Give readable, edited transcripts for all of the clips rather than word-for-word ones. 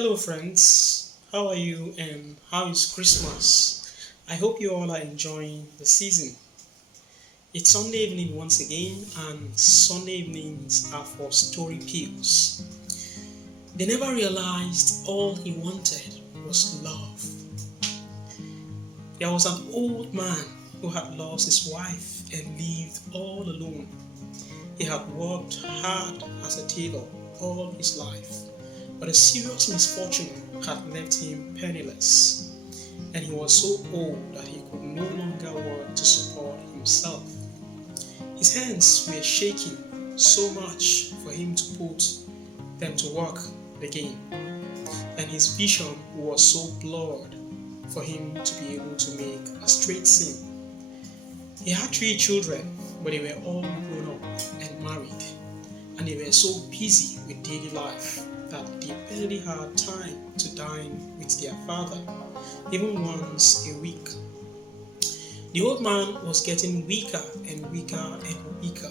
Hello, friends. How are you and how is Christmas? I hope you all are enjoying the season. It's Sunday evening once again, and Sunday evenings are for story peels. They never realized all he wanted was love. There was an old man who had lost his wife and lived all alone. He had worked hard as a tailor all his life, but a serious misfortune had left him penniless, and he was so old that he could no longer work to support himself. His hands were shaking so much for him to put them to work again, and his vision was so blurred for him to be able to make a straight seam. He had three children, but they were all grown up and married, and they were so busy with daily life that they barely had time to dine with their father, even once a week. The old man was getting weaker and weaker and weaker.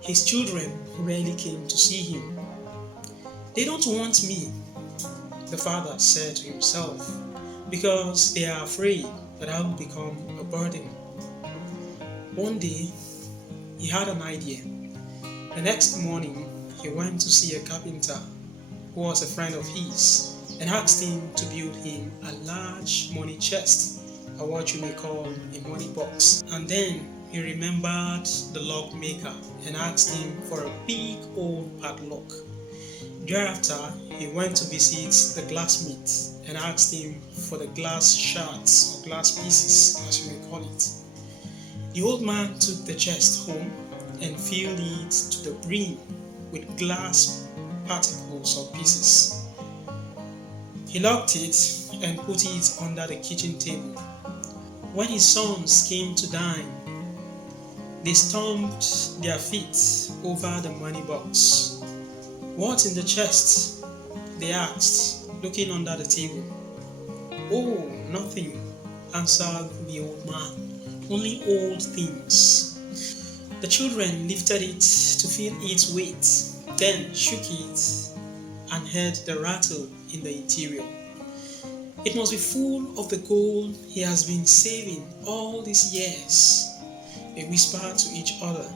His children rarely came to see him. They don't want me, the father said to himself, because they are afraid that I will become a burden. One day, he had an idea. The next morning, he went to see a carpenter who was a friend of his and asked him to build him a large money chest, or what you may call a money box. And then he remembered the lock maker and asked him for a big old padlock. Thereafter, he went to visit the glassmith and asked him for the glass shards or glass pieces, as you may call it. The old man took the chest home and filled it to the brim with glass particles or pieces. He locked it and put it under the kitchen table. When his sons came to dine, they stomped their feet over the money box. "What's in the chest?" they asked, looking under the table. "Oh, nothing," answered the old man, "only old things." The children lifted it to feel its weight, then shook it and heard the rattle in the interior. "It must be full of the gold he has been saving all these years," they whispered to each other.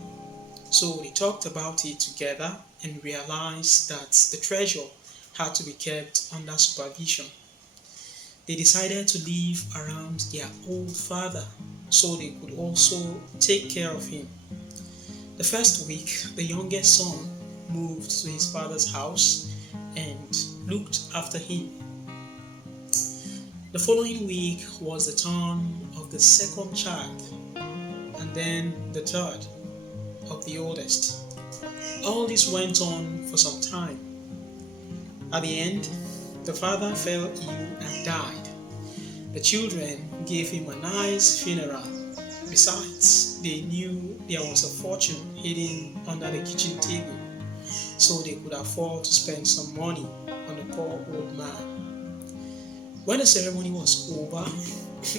So they talked about it together and realized that the treasure had to be kept under supervision. They decided to live around their old father so they could also take care of him. The first week, the youngest son moved to his father's house and looked after him. The following week was the turn of the second child, and then the third of the oldest. All this went on for some time. At the end, the father fell ill and died. The children gave him a nice funeral. Besides, they knew there was a fortune hidden under the kitchen table, so they could afford to spend some money on the poor old man. When the ceremony was over,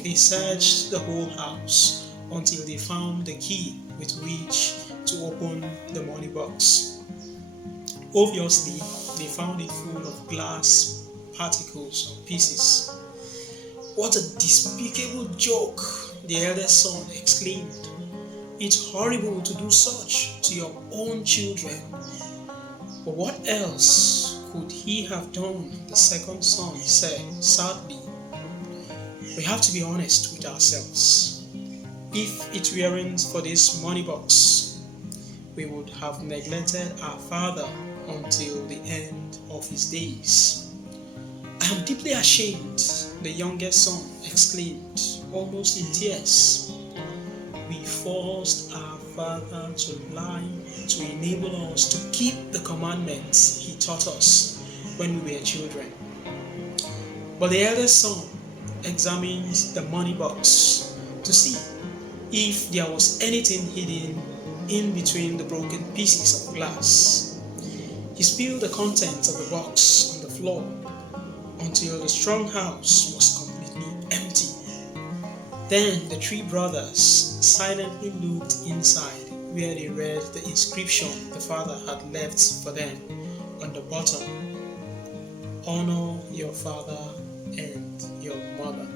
they searched the whole house until they found the key with which to open the money box. Obviously, they found it full of glass particles or pieces. "What a despicable joke!" the eldest son exclaimed. "It's horrible to do such to your own children." "But what else could he have done?" the second son said sadly. "We have to be honest with ourselves. If it weren't for this money box, we would have neglected our father until the end of his days." "I am deeply ashamed," the youngest son exclaimed, almost in tears. "We forced our father to lie to enable us to keep the commandments he taught us when we were children." But the eldest son examined the money box to see if there was anything hidden in between the broken pieces of glass. He spilled the contents of the box on the floor until the strong house was completely empty. Then the three brothers silently looked inside, where they read the inscription the father had left for them on the bottom Honor your father and your mother.